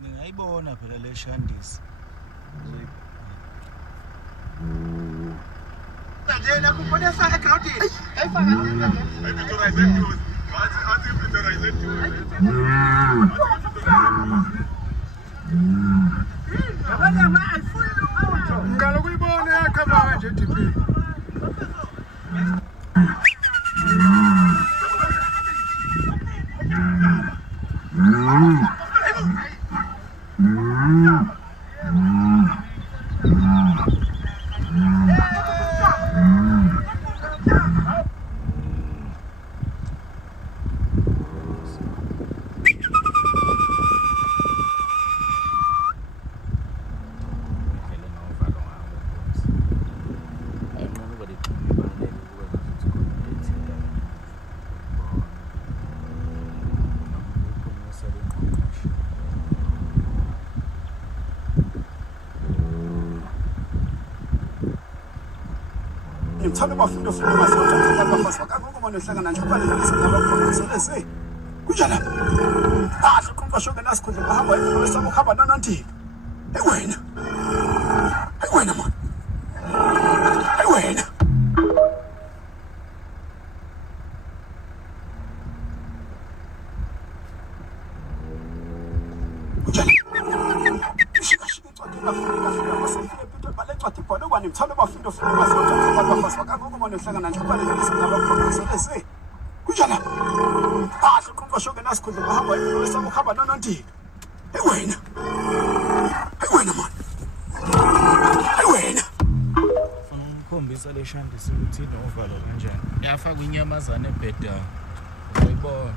Ngiyayibona phela le Shandisi. Njena kuponesa egroundini. Ayifaka ngeke. Ngalo kuyibona yakhamba nje DP. Ngithanda abafundi ofuna masonto abafasi bakaNkulunkulu ehlangana nje kufanele izindaba kukhonselese kunjani kahle konke shonke nasikhundla bahamba esamo khaba nanantini wena man wena kunjani ngithanda abafundi ofuna masonto abafasi bakaNkulunkulu ehlangana nje kufanele izindaba kukhonselese kunjani kahle konke shonke nasikhundla bahamba esamo khaba nanantini wena man wena Ngikhombisa le Shandisi ukuthi inovalo kanjani. Yafaka inyamazane ebhedayo. Uyibona.